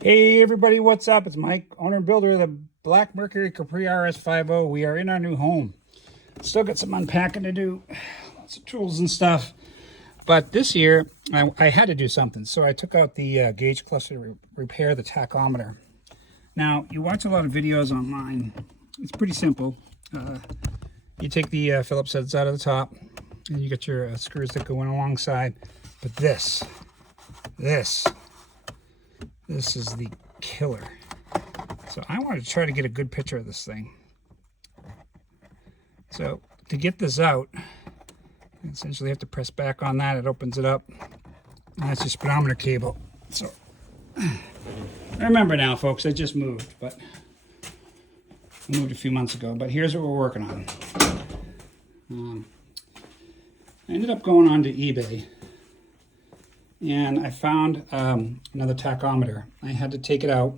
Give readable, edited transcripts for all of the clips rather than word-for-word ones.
Hey everybody, what's up? It's Mike, owner and builder of the Black Mercury Capri RS50. We are in our new home. Still got some unpacking to do, lots of tools and stuff. But this year, I had to do something. So I took out the gauge cluster to repair the tachometer. Now, you watch a lot of videos online. It's pretty simple. You take the Phillips heads out of the top, and you get your screws that go in alongside. But this is the killer. So I wanted to try to get a good picture of this thing. So to get this out, you essentially have to press back on that. It opens it up. And that's your speedometer cable. So I remember now, folks, I just moved, but I moved a few months ago. But here's what we're working on. I ended up going on to eBay, and I found another tachometer. I had to take it out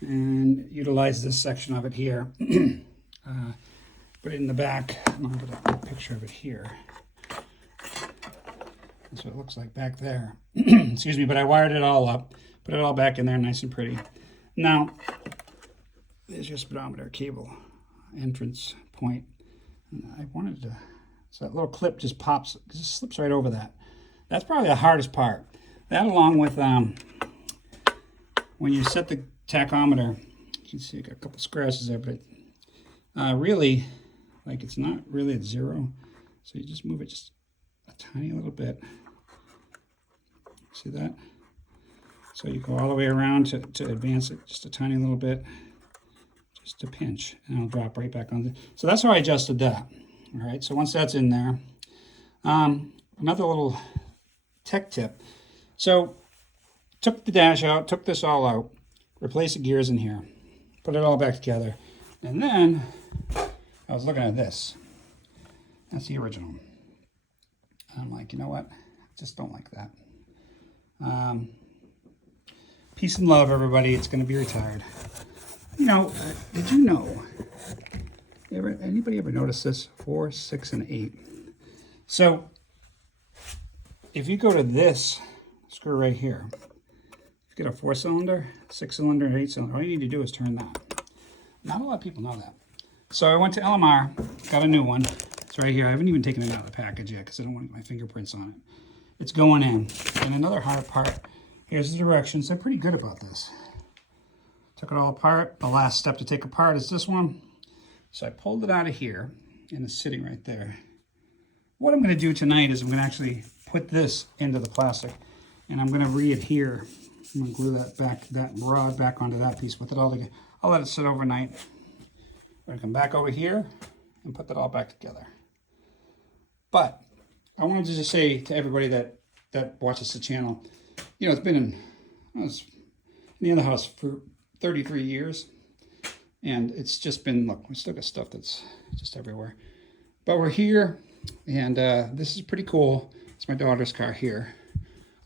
and utilize this section of it here. Put it in the back. I'm going to get a picture of it here. That's what it looks like back there. Excuse me, but I wired it all up, put it all back in there nice and pretty. Now, there's your speedometer cable entrance point. And I wanted to, so that little clip just pops, just slips right over that. That's probably the hardest part. That, along with when you set the tachometer, you can see I got a couple scratches there, but really, like, it's not really at zero. So you just move it just a tiny little bit. See that? So you go all the way around to advance it just a tiny little bit, just a pinch, and it'll drop right back on. So that's how I adjusted that. All right, so once that's in there, another little tech tip. So took the dash out, took this all out, replaced the gears in here, put it all back together, and then I was looking at this. That's the original. And I'm like, you know what? I just don't like that. Peace and love, everybody. It's going to be retired. You know, did you know? Anybody ever notice this? 4, 6, and 8. So if you go to this screw right here, you get a 4-cylinder, 6-cylinder, and 8-cylinder. All you need to do is turn that. Not a lot of people know that. So I went to LMR, got a new one. It's right here. I haven't even taken it out of the package yet because I don't want my fingerprints on it. It's going in. And another hard part, here's the directions. They're pretty good about this. Took it all apart. The last step to take apart is this one. So I pulled it out of here, and it's sitting right there. What I'm going to do tonight is I'm going to actually put this into the plastic, and I'm going to re-adhere. I'm going to glue that rod back onto that piece, put it all together. I'll let it sit overnight. I'm going to come back over here and put that all back together. But I wanted to just say to everybody that watches the channel, you know, it's been in the other house for 33 years. And it's just been, look, we still got stuff that's just everywhere. But we're here, and this is pretty cool. It's my daughter's car here.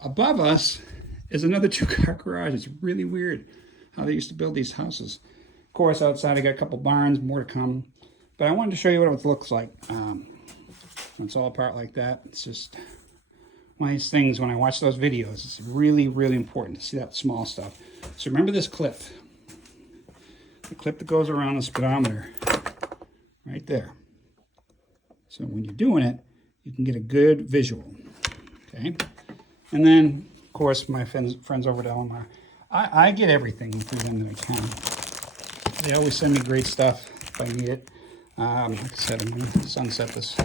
Above us is another 2-car garage. It's really weird how they used to build these houses. Of course, outside I got a couple barns, more to come. But I wanted to show you what it looks like. When it's all apart like that, it's just one of these things. When I watch those videos, it's really, really important to see that small stuff. So remember this clip. The clip that goes around the speedometer, right there. So when you're doing it, you can get a good visual, okay? And then, of course, my friends over at LMR, I get everything through them that I can. They always send me great stuff if I need it. Like I said, I'm going to sunset this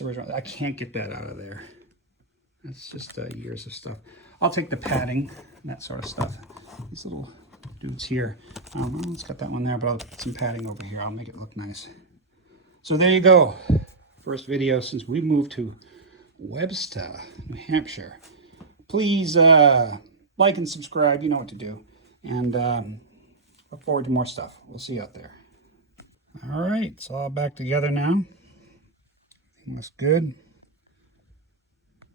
original. I can't get that out of there. That's just years of stuff. I'll take the padding and that sort of stuff. These little dudes here. It's got that one there, but I'll put some padding over here. I'll make it look nice. So there you go. First video since we moved to Webster, New Hampshire. Please like and subscribe. You know what to do. And look forward to more stuff. We'll see you out there. All right, it's all back together now. Everything looks good.